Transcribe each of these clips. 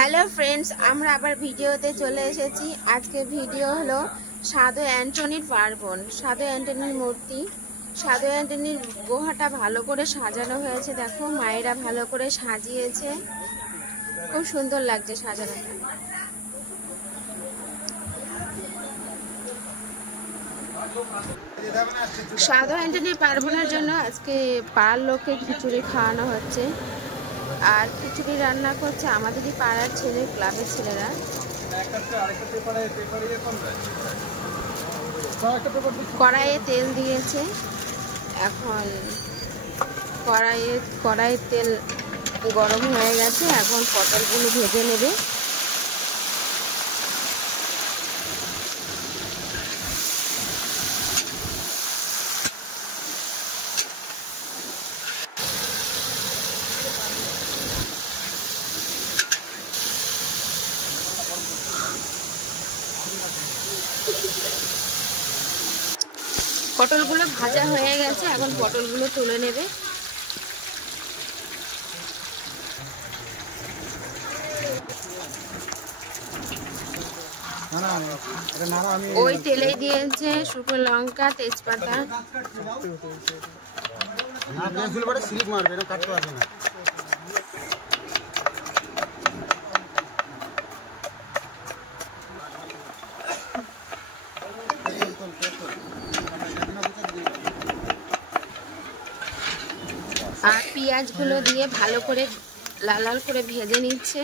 Hello friends, আমরা আবার ভিডিওতে চলে এসেছি। আজকে ভিডিও হলো সাধু অ্যান্টনির পার্বণ। সাধু অ্যান্টনির মূর্তি, সাধু অ্যান্টনির গুহাটা ভালো করে সাজানো হয়েছে। দেখো, মায়েরা ভালো করে সাজিয়েছে, খুব সুন্দর লাগছে সাজানোটা। সাধু অ্যান্টনির পার্বণের জন্য আজকে পাড়ার লোককে খিচুড়ি খাওয়ানো হচ্ছে। আর খিচুড়ি রান্না করছে আমাদেরই পাড়ার ছেলে, ক্লাবের ছেলেরা। কড়াইয়ে তেল দিয়েছে, এখন কড়াইয়ের তেল গরম হয়ে গেছে। এখন পটলগুলো ভেজে নেবে। পটলগুলো ভাজা হয়ে গেছে, এখন পটলগুলো তুলে নেবে। ওই তেলে দিয়েছে শুকনো লঙ্কা, তেজপাতা। আর পেঁয়াজগুলো দিয়ে ভালো করে লাল লাল করে ভেজে নিচ্ছে।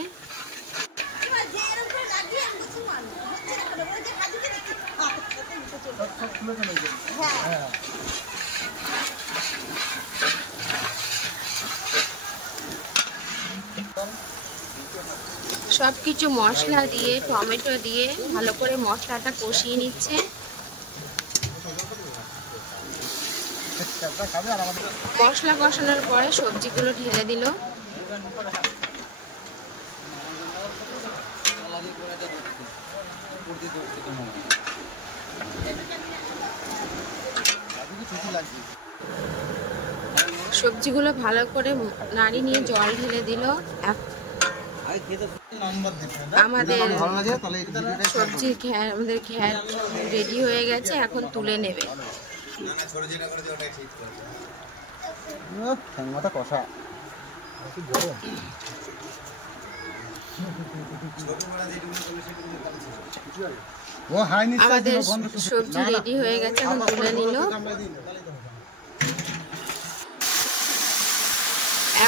সবকিছু মশলা দিয়ে, টমেটো দিয়ে ভালো করে মশলাটা কষিয়ে নিচ্ছে। মশলা কষানোর পরে সবজিগুলো ঢেলে দিল। সবজিগুলো ভালো করে নাড়িয়ে নিয়ে জল ঢেলে দিল। আমাদের সবজি আমাদের ঘ্যাট রেডি হয়ে গেছে, এখন তুলে নেবে। আমাদের সবজি রেডি হয়ে গেছে, এখন তুলে নিল।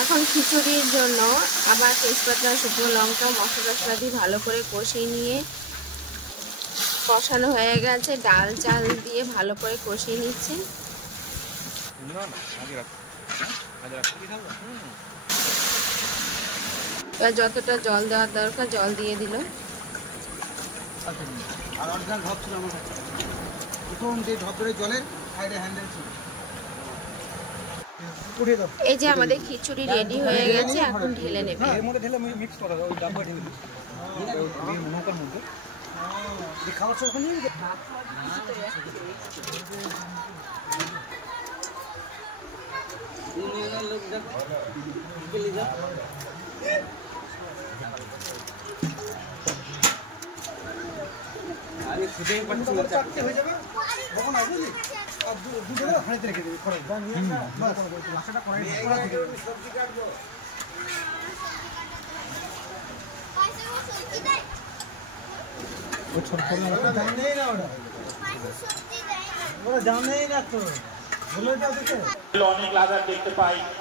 এখন খিচুড়ির জন্য আবার তেজপাতা, শুকনো লঙ্কা, মশলা টশলা দিয়ে ভালো করে কষিয়ে নিয়ে কষানো হয়ে গেছে। ডাল চাল দিয়ে ভালো করে কষিয়ে নিচ্ছে। এবার যতটা জল দেওয়ার দরকার জল দিয়ে দিল। এই যে আমাদের খিচুড়ি রেডি হয়ে গেছে, এখন ঢেলে নেবে।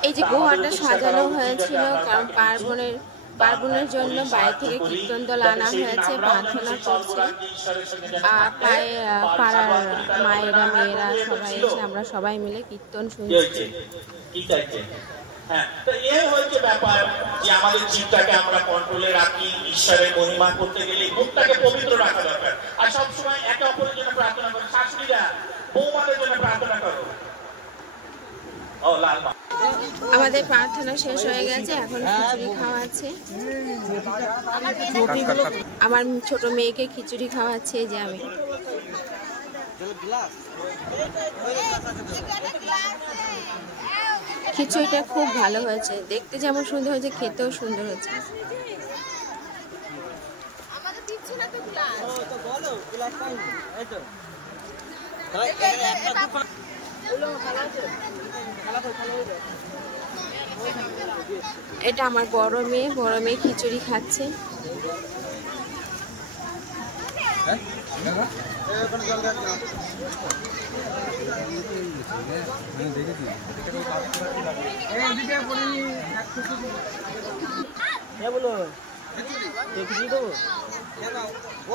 এই যে গুহাটা সাজানো হয়েছিল, কারণ পার্বণের জন্য বাইরে থেকে কীর্তন দল আনা হয়েছে, প্রার্থনা করছে। আর পাড়ার মায়েরা, মেয়েরা সবাই এসে আমরা সবাই মিলে কীর্তন শুনছি। হ্যাঁ, তো এই হচ্ছে ব্যাপার যে আমাদের জীবটাকে আমরা কন্ট্রোলে রাখি। ঈশ্বরের মহিমা করতে গেলে মুখটাকে পবিত্র রাখা দরকার। আর সবসময় একে অপরের জন্য প্রার্থনা করো। শাশুড়িরা বৌমাদের জন্য প্রার্থনা করো। ও লাল মা, আমাদের প্রার্থনা শেষ হয়ে গেছে, এখন খিচুড়ি খাওয়াচ্ছে। আমার ছোট মেয়েকে খিচুড়ি খাওয়াচ্ছে, যে আমি। খিচুড়িটা খুব ভালো হয়েছে, দেখতে যেমন সুন্দর হয়েছে, খেতেও সুন্দর হয়েছে। হচ্ছে না তো ক্লাস। ও তো বলো ক্লাস টাইম এই তো এটা আমার বড় মেয়ে খিচুড়ি খাচ্ছে।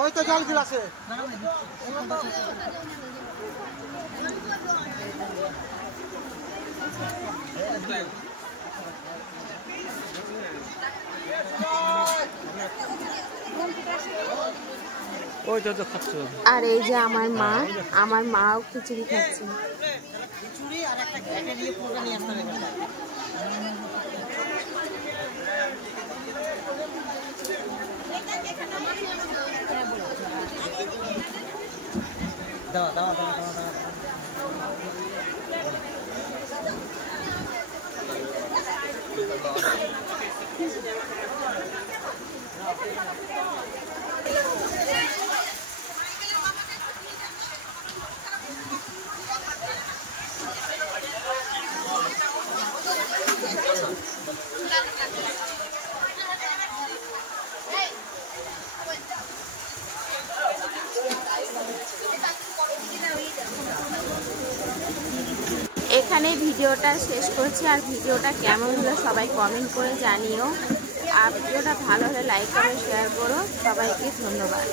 ওই তো জল গ্লাসে ওই তো খাচ্ছ। আর এই যে আমার মাও খিচুড়ি খাচ্ছে। খিচুড়ি আর একটা ঘেটে নিয়ে পুরোটা নিয়ে আসতে হবে। দাও দাও দাও দাও দাও এখানে ভিডিওটা শেষ করছি। আর ভিডিওটা কেমন হলো সবাই কমেন্ট করে জানিও। আর ভিডিওটা ভালো হলে লাইক করে শেয়ার করো। সবাইকে ধন্যবাদ।